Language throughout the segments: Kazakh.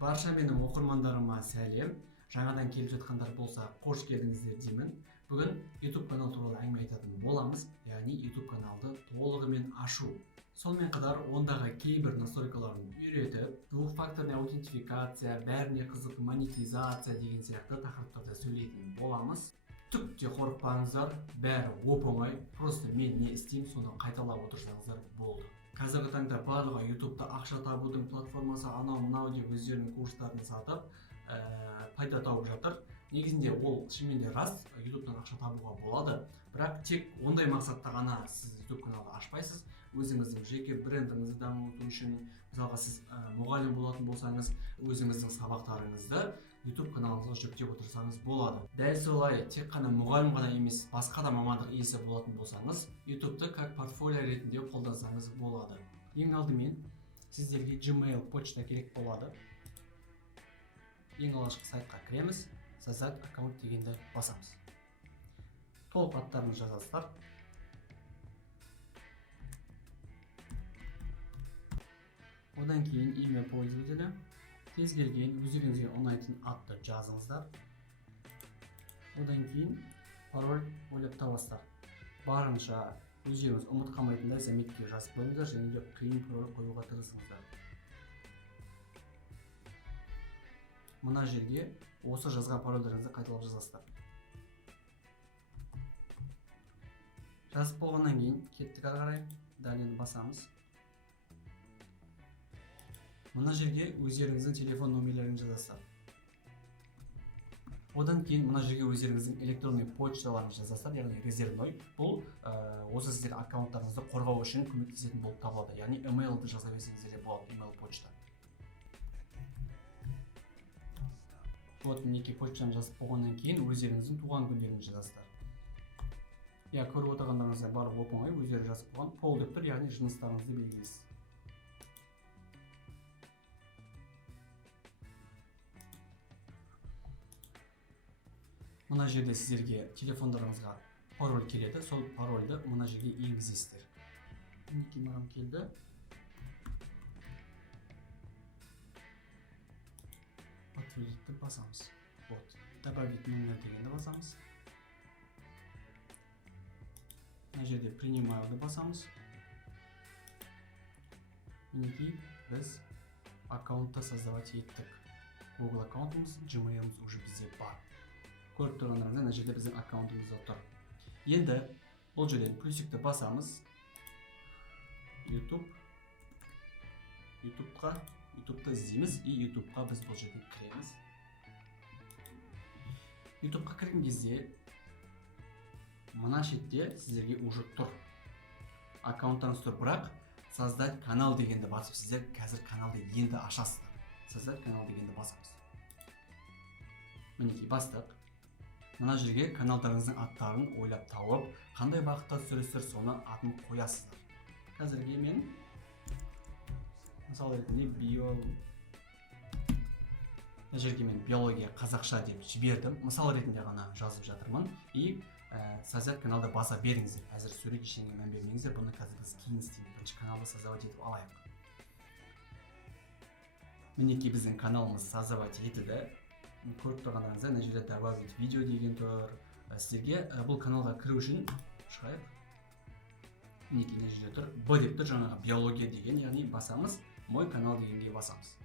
Барша менің оқырмандарыма сәлем. Жаңадан келіп жатқандар болса, қош келдіңіздер деймін. Бүгін YouTube канал туралы әңгіме айтатын боламыз, яғни YouTube каналды толығымен ашу. Сонымен қатар ондағы кейбір настройкаларын үйретіп, двухфакторный аутентификация, бәріне қызық монетизация деген сияқты тақырыптарда сөйлейтін боламыз. Түк те қорықпаңыздар, бәрі оп-оңай, просто мен не істеймін, соны қайталап отырсаңыздар болды. Қазіргі таңда барлығы YouTube'да ақша табудың платформасы анау-мынау деп өздерінің курстарын сатып, пайда тауып жатыр. Негізінде ол шынымен де рас, YouTube'дан ақша табуға болады, бірақ тек ондай мақсатта ғана сіз YouTube каналды ашпайсыз. Өзіңіздің жеке брендіңізді дамыту үшін, мысалға сіз мұғалім болатын болсаңыз, өзіңіздің сабақтарыңызды YouTube каналыңызға жүктеп отырсаңыз болады. Дәл солай, тек қана мұғалім ғана емес, басқа да мамандық иесі болатын болсаңыз, YouTube'ды как портфолио ретінде қолдансаңыз болады. Ең алдымен сіздерге Gmail почта керек болады. Ең алғашқы сайтқа кіреміз, создать аккаунт дегенді басамыз. Толық аттарын жазасыздар. Одан кейін имя пользователя, кез келген өздеріңізге ұнайтын атты жазыңыздар. Одан кейін пароль ойлап табасыздар. Барынша өздеріңіз ұмыт қалмайтындай заметке жазып қойыңыздар, және де қиын пароль қоюға тырысыңыздар. Мына жерге осы жазған парольдеріңізді қайталап жазасыздар. Жазып болғаннан кейін кеттік ары қарай, дәлені басамыз. Мына жерге өздеріңіздің телефон номерлерін жазасыздар. Одан кейін мына жерге өздеріңіздің электронный почталарын жазасыздар, яғни резервной. Бұл осы сіздер аккаунттарыңызды қорғау үшін көмектесетін болып табылады. Яғни email-ды жаза берсеңіздер де болады, email почта. Вот мінекей почтаны жазып болғаннан кейін өздеріңіздің туған күндерін жазасыздар. Көріп отырғандарыңызға барлығы оп-оңай, өздері жазып болған. Пол деп тұр, яғни жыныстарыңызды белгілейсіз. Мына жерде сіздерге телефондарыңызға пароль келеді, сол парольді мына жерге енгізесіздер. Мінекей маған келді. Подтвердитті басамыз. Вот. Добавить номер дегенді басамыз. Мына жерде принимаюды басамыз. Мінекей біз аккаунтты создавать еттік. Google аккаунтымыз, Gmail'ымыз уже бізде бар. Көріп тұрғандарыңызда мына жерде біздің аккаунтымызда тұр. Енді бұл жерден плюсикті басамыз. YouTube'ты іздейміз и YouTube'ға біз бұл жерден кіреміз. YouTube'ға кірген кезде мына шетте сіздерге уже тұр. Аккаунттарыңыз тұр, бірақ создать канал дегенді басып, сіздер қазір каналды енді ашасыздар. Создать канал дегенді басамыз. Мінекей бастық. Мына жерге каналдарыңыздың аттарын ойлап тауып, қандай бағытта түсіресіздер, соны атын қоясыздар. Қазірге мен мысалы ретінде мына жерге мен биология қазақша деп жібердім. Мысал ретінде ғана жазып жатырмын. И создать каналды баса беріңіздер. Әзір сурет ештеңеге мән бермеңіздер. Бұны қазір біз кейін істейміз. Бірінші каналды создавать етіп алайық. Мінекей біздің каналымыз создавать етілді. Көріп тұрғандарыңызда мына жерде добавить видео деген тұр. Сіздерге бұл каналға кіру үшін шығайық. Мінекей мына жерде тұр. Б деп тұр, жаңағы биология деген, яғни басамыз, мой канал дегенге басамыз.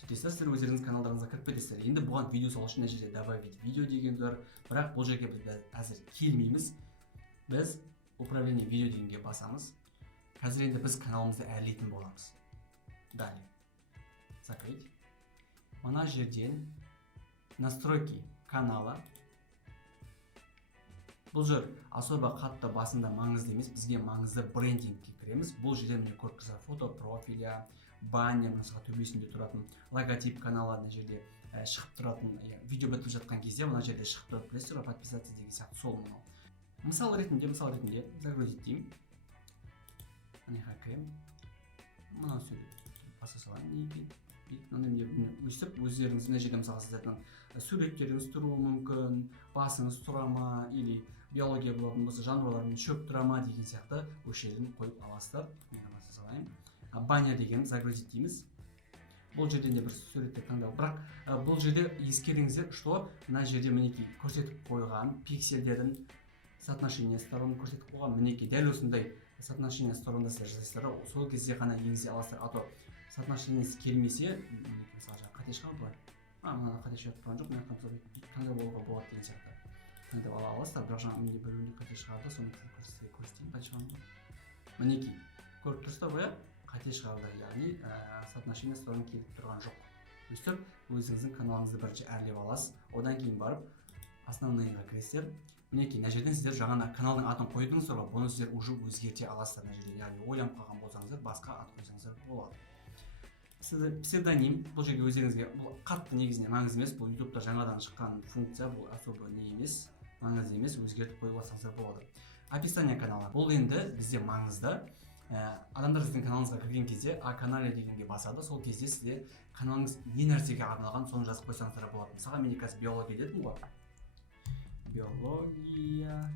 Сөйтесіздер, сіздер өздеріңіз каналдарыңызға кіріп кетесіздер. Енді бұған видео салу үшін мына жерде добавить видео деген тұр. Бірақ бұл жерге біз әзір келмейміз. Біз управление видео дегенге басамыз. Қазір енді біз каналымызды әрлейтін боламыз. Далее. Закрыть. Мына жерден настройки канала. Бұл жер особо қатты басында маңызды емес, бізге маңызды брендингке кіреміз. Бұл жерден міне көріп тұрсыздар фото профиля, баннер, мысалға төбесінде тұратын логотип канала, мына жерде шығып тұратын, видео бітіп жатқан кезде мына жерде шығып тұрып білесіздер, подписаться деген сияқты сол мынау. Мысал ретінде загрузить деймін. Мына кірем. Мына сурет баса салайын неге. Өстіп, өздеріңіз мына жерде мысалы сіздердің суреттеріңіз тұруы мүмкін, басыңыз тұра ма, или биология болатын болса жануарлармен шөп тұра ма деген сияқты осы жерден қойып аласыздар. Мен баса салайын. Баня деген загрузить дейміз. бұл жерден де бір суретті таңдау. Бірақ бұл жерде ескеріңіздер, что мына жерде мінекей көрсетіп қойған пиксельдердің соотношение сторон көрсетіп қойған. Мінекей дәл осындай соотношение сторонда сіздер жасайсыздар, сол кезде ғана енгізе аласыздар. А то соотношениесі келмесе, мысалы жаңағы қате шығады ғой. Мына қате шығып тұрған жоқ, мына таңдап алуға болады деген сияқты. Таңдап ала аласыздар, бірақ жаңағы міне біреуіне қате шығарды, соны көрсетейін, қате шығады. Мінекей көріп тұрсыздар ғой, қате шығарды, яғни соотношение сторон келіп тұрған жоқ. Өстіп өзіңіздің каналыңызды бірінші әрлеп аласыз, одан кейін барып основныйға кіресіздер. Мінекей мына жерден сіздер жаңа каналдың атын қойдыңыздар ғой, бұны сіздер уже өзгерте аласыздар. Мына жерде яғни ойланып қалған болсаңыздар, басқа ат қойсаңыздар болады. Псевдоним, бұл жерге өздеріңізге, бұл қатты негізінен маңызды емес, бұл ютубта жаңадан шыққан функция, бұл особо не емес, маңызды емес, өзгертіп қойып алсаңыздар болады. Описание канала, бұл енді бізде маңызды. Адамдар сіздің каналыңызға кірген кезде а канале дегенге басады, сол кезде сізде каналыңыз не нәрсеге арналған соны жазып қойсаңыздар болады. Мысалға мен қазір биология дедім ғой. Биология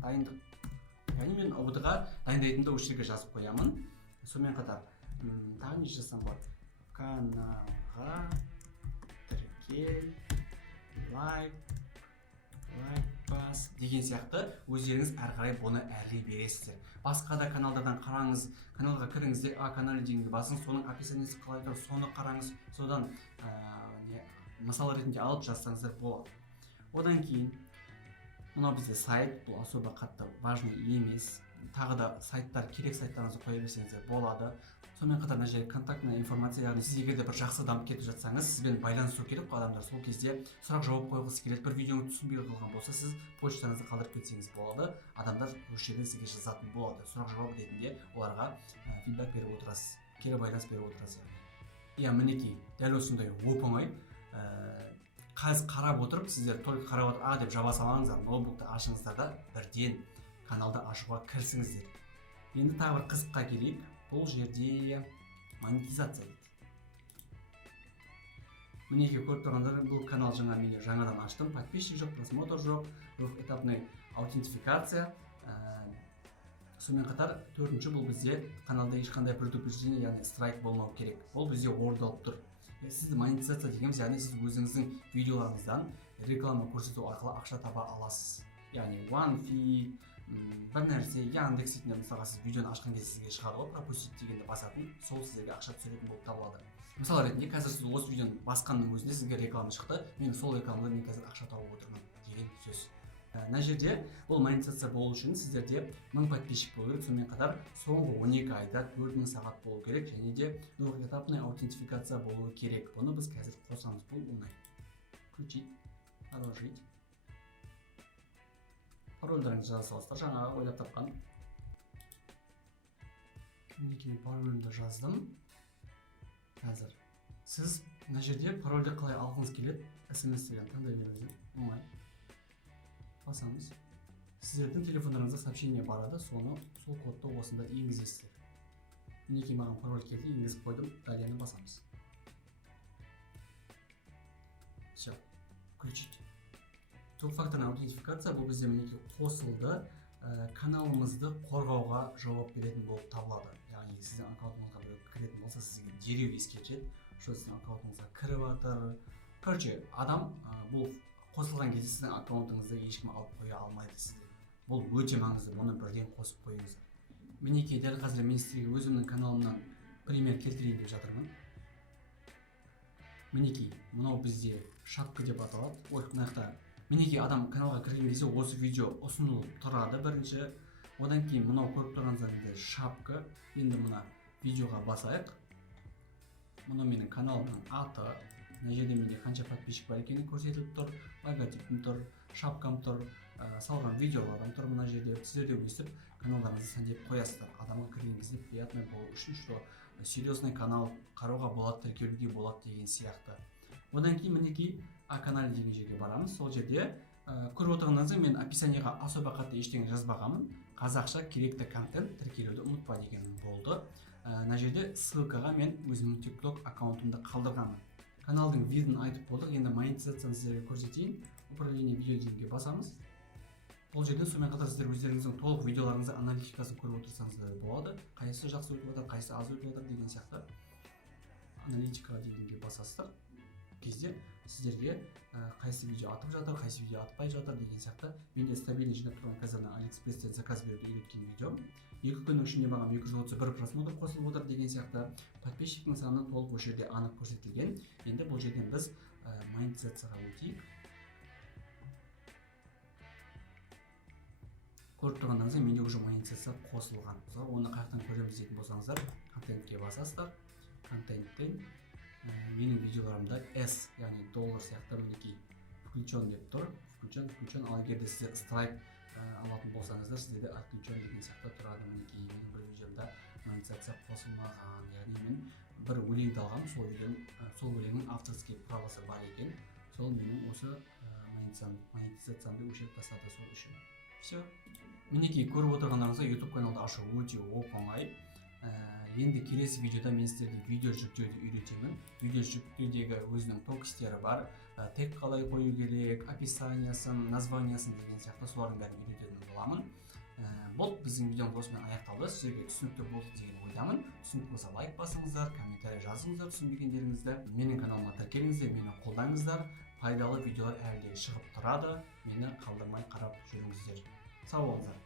дайындық. Яғни мен ұбт-ға дайындайтынды осы жерге жазып қоямын. Сонымен қатар тағы не жазсам болады? Каналға тіркел, лайк бас деген сияқты өздеріңіз әрі қарай бұны әрлей бересіздер. Басқа да каналдардан қараңыз, каналға кіріңіздер, канал дегенге басыңыз, соның описаниесі қалай тұр, соны қараңыз, содан мысал ретінде алып жазсаңыздар болады. Одан кейін мынау бізде сайт, бұл особо қатты важный емес. Тағы да сайттар, керек сайттарыңызды қоя берсеңіздер болады. Сонымен қатар мына жерде контактная информация, яғни сіз егер де бір жақсы дамып кетіп жатсаңыз, сізбен байланысу керек қой адамдар, сол кезде сұрақ жауап қойғысы келеді, бір видеоны түсінбей қалған болса, сіз почтаңызды қалдырып кетсеңіз болады, адамдар осы жерден сізге жазатын болады. Сұрақ жауап ретінде оларға фидбек беріп отырасыз, кері байланыс беріп отырасыз. Иә, мінекей дәл осындай оп-оңай. Қазір қарап отырып, сіздер только қарап отырып деп жаба салмаңыздар, ноутбукты ашыңыздар да бірден каналды ашуға кірісіңіздер. Енді тағы бір қызыққа келейік. Бұл жерде монетизация дейді. Мінекей көріп тұрғандар, бұл канал жаңадан аштым, подписчик жоқ, просмотр жоқ, двухэтапный аутентификация. Сонымен қатар төртінші, бұл бізде каналда ешқандай предупреждение, яғни страйк болмау керек. Бұл бізде орындалып тұр. Сізді монетизация дегеніміз, яғни сіз өзіңіздің видеоларыңыздан реклама көрсету арқылы ақша таба аласыз. Яғни OneFeed, бір нәрсе, Яндекс дейтіндер, мысалға сіз видеоны ашқан кезде сізге шығады ғой, пропустить дегенді басатын, сол сіздерге ақша түсіретін болып табылады. Мысал ретінде, қазір сіз осы видеоны басқанның өзінде сізге реклама шықты, мен сол рекламадан мен қазір ақша тауып отырмын деген сөз. Мына жерде бұл монетизация болу үшін сіздерде 1000 подписчик болу керек, сонымен қатар соңғы 12 айда 4000 сағат болу керек, және де двухэтапный аутентификация болуы керек. Бұны біз қазір қосамыз, бұл оңай. Включить, продолжить. Парольдеріңізді жаза саласыздар, жаңағы ойлап тапқан. Мінекей парольді жаздым. Қазір сіз мына жерде парольді қалай алғыңыз келеді, SMS-тен таңдай беріңіздер, оңай. Басамыз. Сіздердің телефондарыңызға сообщение барады, соны сол кодты осында енгізесіздер. Мінекей маған пароль келді, енгізіп қойдым, далияны басамыз. Все, включить. Двухфакторная аутентификация, бұл бізде мінекей қосылды, каналымызды қорғауға жауап беретін болып табылады. Яғни сіздің аккаунтыңызға біреу кіретін болса, сізге дереу ескертеді, что сіздің аккаунтыңызға кіріп жатыр. Короче, адам бұл қосылған кезде сіздің аккаунтыңызды ешкім алып қоя алмайды сізде. Бұл өте маңызды, бұны бірден қосып қойыңыздар. Мінекей дәл қазір мен сіздерге өзімнің каналымнан пример келтірейін деп жатырмын. Мінекей, мынау бізде шапка деп аталады. Ой, мынаяқта мінекей адам каналға кірген кезде осы видео ұсынылып тұрады бірінші. Одан кейін мынау көріп тұрғаныңыздай шапка. Енді мына видеоға басайық. Мына менің каналымның аты. Мына жерде менде қанша подписчик бар екені көрсетіліп тұр. Логотипім тұр, шапкам тұр, салған видеоларым тұр мына жерде. Сіздер де өстіп каналдарыңызды сәндеп қоясыздар. Адамға кірген кезде приятный болу үшін, что серьезный канал қарауға болады, тіркелуге болады деген сияқты. Одан кейін мінекей канал деген жерге барамыз. Сол жерде көріп отырғаныңызда мен описаниеға особо қатты ештеңе жазбағанмын. Қазақша керекті контент тіркелуді ұмытпа деген болды. Мына жерде ссылкаға мен өзімнің TikTok аккаунтымды қалдырғанмын. Каналдың видін айтып болдық. Енді монетизацияны сіздерге көрсетейін. Управление видео дегенге басамыз. Бұл жерден сонымен қатар сіздер өздеріңіздің толық видеоларыңыздың аналитикасын көріп отырсаңыздар болады. Қайсысы жақсы өтіп жатыр, қайсысы аз өтіп жатыр деген сияқты аналитикаға дегенге басасыздар. Кезде сіздерге қайсы видео атып жатыр, қайсы видео атпай жатыр деген сияқты. Менде стабильный жинап тұрған қазір Алиэкспресстен заказ беруді үйреткен видео. 2 күннің ішінде маған 231 просмотр қосылып отыр деген сияқты. Подписчиктің саны толық осы жерде анық көрсетілген. Енді бұл жерден біз монетизацияға өтейік. Көріп тұрғандарыңызда менде уже монетизация қосылған. Оны қаяқтан көреміз дейтін болсаңыздар, контентке басасыздар. Контенттен менің видеоларымда S, яғни доллар сияқты мінекей включен деп тұр. Включен, ал егерде сіздер страйк алатын болсаңыздар, сіздерде отключен деген сияқты тұрады. Мінекей менің бір видеомда монетизация қосылмаған, яғни мен бір өлеңді алғам, сол өлеңнің авторский правосы бар екен. Сол менің осы монетизациямды өшіріп тастады сол үшін. Все. Мінекей көріп отырғандарыңызда YouTube каналды ашу өте оп-оңай. Енді келесі видеода мен сіздерге видео жүктеуді үйретемін. Видео жүктеудегі өзінің токстері бар. Тег қалай қою керек, описаниясын, названиясын деген сияқты солардың бәрін үйрететін боламын. Бұл біздің видеомыз осымен аяқталды. Сіздерге түсінікті болды деген ойдамын. Түсінікті болса лайк басыңыздар, комментарий жазыңыздар түсінбегендеріңізді. Менің каналыма тіркеліңіздер, мені қолдаңыздар. Пайдалы видеолар әлі де шығып тұрады. Мені қалдырмай қарап жүріңіздер. Сау болыңыздар.